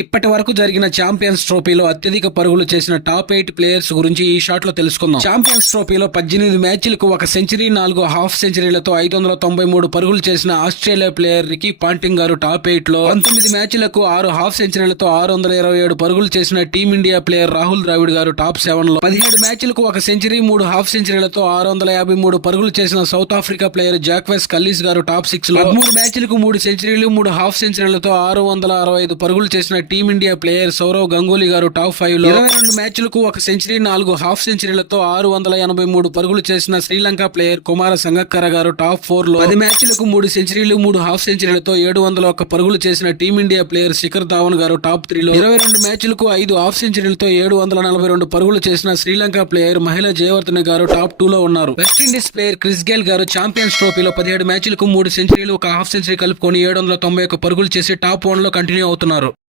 ఇప్పటి వరకు జరిగిన ఛాంపియన్స్ ట్రోఫీలో అత్యధిక పరుగులు చేసిన టాప్ 8 ప్లేయర్స్ గురించి ఈ షాట్ లో తెలుసుకుందాం. ఛాంపియన్స్ ట్రోఫీలో 18 మ్యాచ్లకు ఒక సెంచరీ, 4 హాఫ్ సెంచరీలతో 593 పరుగులు చేసిన ఆస్ట్రేలియా ప్లేయర్ రికీ పాంటింగ్ గారు టాప్ 8 లో, 19 మ్యాచ్లకు 6 హాఫ్ సెంచరీలతో 627 పరుగులు చేసిన టీమిండియా ప్లేయర్ రాహుల్ ద్రావిడ్ గారు టాప్ 7 లో, 17 మ్యాచ్లకు ఒక సెంచరీ, 3 హాఫ్ సెంచరీలతో 653 పరుగులు చేసిన సౌత్ ఆఫ్రికా ప్లేయర్ జాక్వెస్ కల్లిస్ గారు టాప్ 6 లో, 13 మ్యాచ్లకు 3 సెంచరీలు, 3 హాఫ్ సెంచరీలతో 665 పరుగులు చేసిన టీమిండియా ప్లేయర్ సౌరవ్ గంగూలీ గారు టాప్ 5 లో, 22 మ్యాచ్లకు ఒక సెంచరీ, 4 హాఫ్ సెంచరీలతో 683 పరుగులు చేసిన శ్రీలంక ప్లేయర్ కుమార సంగక్కర గారు టాప్ 4 లో, 10 మ్యాచ్లకు 3 సెంచరీలు, 3 హాఫ్ సెంచరీలతో 701 పరుగులు చేసిన టీమిండియా ప్లేయర్ శిఖర్ ధావన్ గారు టాప్ 3 లో, 22 మ్యాచ్లకు 5 హాఫ్ సెంచరీలతో 742 పరుగులు చేసిన శ్రీలంక ప్లేయర్ మహిళ జయవర్ధనే గారు టాప్ 2 లో ఉన్నారు. వెస్టిండీస్ ప్లేయర్ క్రిస్ గేల్ గారు ఛాంపియన్స్ ట్రోఫీలో 17 మ్యాచ్లకు 3 సెంచరీలు, 1 హాఫ్ సెంచరీ కలుపుకొని 791 పరుగులు చేసి టాప్ 1 లో కంటిన్యూ అవుతున్నారు.